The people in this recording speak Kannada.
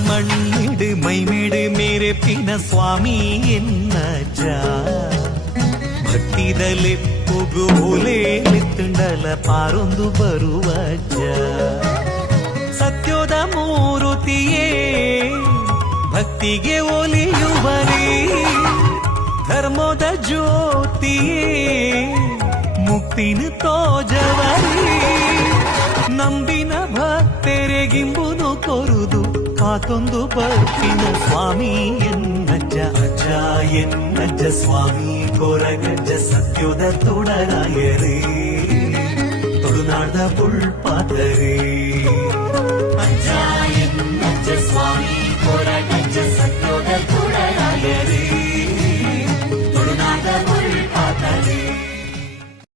മണ്ണിട് മൈമേട് മേരെ പിന സ്വാമി എന്നജ ಭಕ್ತಿದಲ್ಲಿ ಪುಗುಲೇಲಿತ್ತುಂಡಲ ಪಾರೊಂದು ಬರುವಜ್ಜ ಸತ್ಯದ ಮೂರುತಿಯೇ ಭಕ್ತಿಗೆ ಒಲಿಯುವರಿ ಧರ್ಮದ ಜ್ಯೋತಿಯೇ ಮುಕ್ತಿನ ತೋಜವರಿ ನಂಬಿನ ಭಕ್ತರಿಗಿಂಬುದು ಕೊರುದು ಕಾತೊಂದು ಬರ್ತಿನ ಸ್ವಾಮಿ ಎನ್ನಜ್ಜ ಅಜ್ಜ ಎನ್ನಜ್ಜ ಸ್ವಾಮಿ ಕೊರಗಜ್ಜ ಸತ್ಯದ ತೊಡರಾಯರೇ ತುಳುನಾಡ ಪುಳ್ಪಾತರೇ